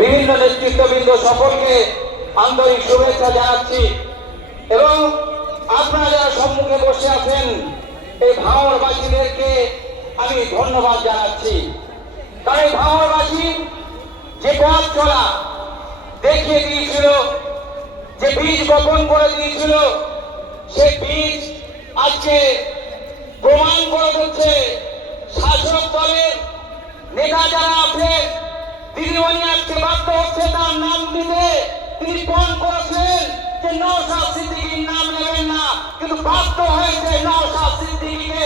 বিভিন্ন নেতৃত্ববৃন্দ সকলকে আন্তরিক শুভেচ্ছা জানাচ্ছি এবং আপনারা যারা সম্মুখে বসে আছেন এই ভাঙড়বাসীদেরকে আমি ধন্যবাদ জানাচ্ছি। কারণ এই ভাঙড়বাসী যে পথ চলা দেখিয়ে দিয়েছিল, যে বীজ বপন করে দিয়েছিল, সে বীজ আজকে প্রমাণ করে দিচ্ছে শাসক দলের নেতা যারা আছে দিদিমণি আজকে বাধ্য হচ্ছে তার নাম দিতে। তিনি ফোন করেছেন যে নওশাদ সিদ্দিকীর নাম নেবেন না, কিন্তু বাধ্য হয়েছে নওশাদ সিদ্দিকীকে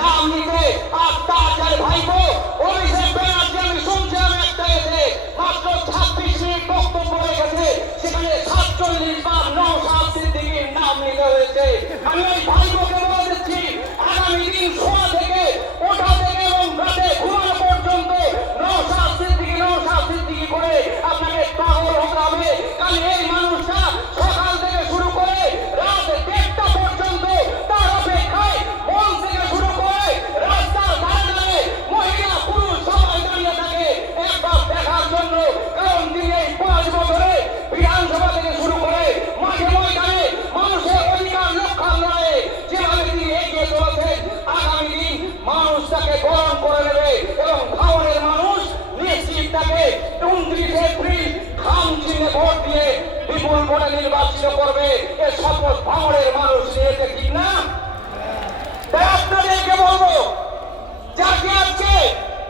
নাম নিতে। আর তার যার ভাইপো অভিষেক ব্যানার্জি, আমি শুনছিলাম একটা এসে মাত্র 26 মিনিট বক্তব্য রেখেছে, সেখানে 47 বার নওশাদ সিদ্দিকীর নাম নিতে হয়েছে। আমি ওই ভাইপোকে বলে দিচ্ছি, আগামী দিন শোয়া থেকে ওঠা থেকে এবং রাতে ঘুমানো পর্যন্ত নওশাদ সিদ্দিকী করে আপনাকে পাগল হতে হবে। কারণ এই মানুষটা সকাল থেকে শুরু করে রাত 1টা পর্যন্ত তার অপেক্ষায় মঞ্চ থেকে শুরু করে রাস্তার ধারে মহিলা পুরুষ সবাই দাঁড়িয়ে থাকে একবার দেখার জন্য। কারণ তিনি এই 5 বছরে বিধানসভা থেকে শুরু করে মাঠে ময়দানে মানুষের অধিকার রক্ষার লড়াইয়ে যেভাবে তিনি এগিয়ে চলেছেন, আগামী দিন মানুষ তাকে গ্রহণ করে নেবে এবং ভাঙড়ের মানুষ নিশ্চিত তাকে 29 এপ্রিল খাম চিহ্নে ভোট দিয়ে বিপুল ভোটে নির্বাচিত করবে। এ শপথ ভাঙড়ের মানুষ নিয়েছে, ঠিক না? তাই আপনাদেরকে বলবো, যাকে আজকে